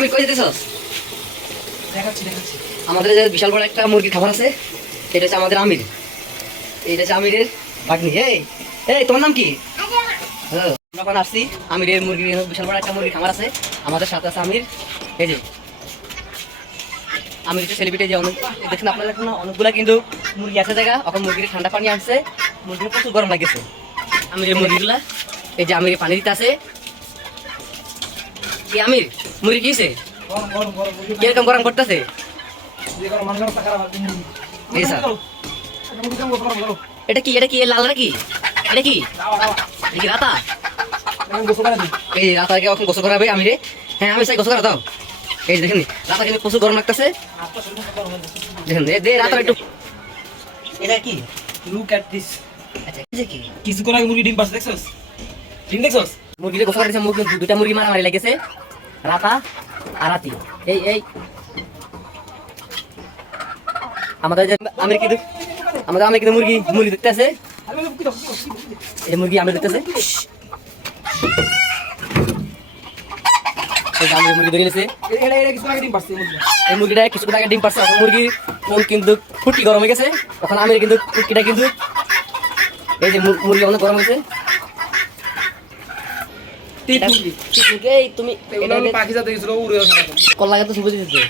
আমি কই যেতেছস দেখাচ্ছি দেখাচ্ছি। আমাদের যে বিশাল বড় একটা মুরগির খাবার আছে এটা হচ্ছে আমাদের আমির। এটা হচ্ছে আমিরের বাগনি এই এই তোমার নাম কি? হ্যাঁ, আমরা এখন আসছি আমিরের মুরগির বিশাল বড় একটা মুরগির খামার আছে। আমাদের সাথে আছে আমির। এই যে আমির হচ্ছে সেলিব্রিটি যে অনেক দেখছেন আপনারা এখন অনেকগুলা কিন্তু মুরগি আছে জায়গা। এখন মুরগির ঠান্ডা পানি আনছে। মুরগির প্রচুর গরম লাগেছে আমিরের মুরগিগুলা এই যে আমির পানি দিতে আছে কি আমির? কিছে গরম কীরকম গরম করতেছে? এটা কি? এটা কি? এ লালটা কি? এটা কি এটা রাতা? করে এই রাতাকে এখন গোসল করাবে আমি রে হ্যাঁ আমি চাই গোসল করা দাও। এই দেখেন রাতা কিন্তু প্রচুর গরম লাগতেছে। দেখেন এ দে রাতা একটু এটা কি? লুক এট দিস আচ্ছা এই কি? কিছুক্ষণ আগে মুরগি ডিম পাচ্ছে দেখছস? ডিম দেখছস? গোসল করেছে মুরগি দুটা মুরগি মারামারি লেগেছে। রাতা আর রাতি এই এই। আমাদের যে আমি কিন্তু আমাদের আমি কিন্তু মুরগি মুরগি দেখতে আছে এই মুরগি আমরা পাচ্ছে মুরগি এই মুরগিটা ডিম মুরগি কোন কিন্তু গরম হয়ে গেছে। এখন আমি কিন্তু কিন্তু এই যে মুরগি অনেক গরম হয়েছে। এই তুমি হলো পাখি যাতে গেছিল উড়ে কল তো সুবিধা দিতে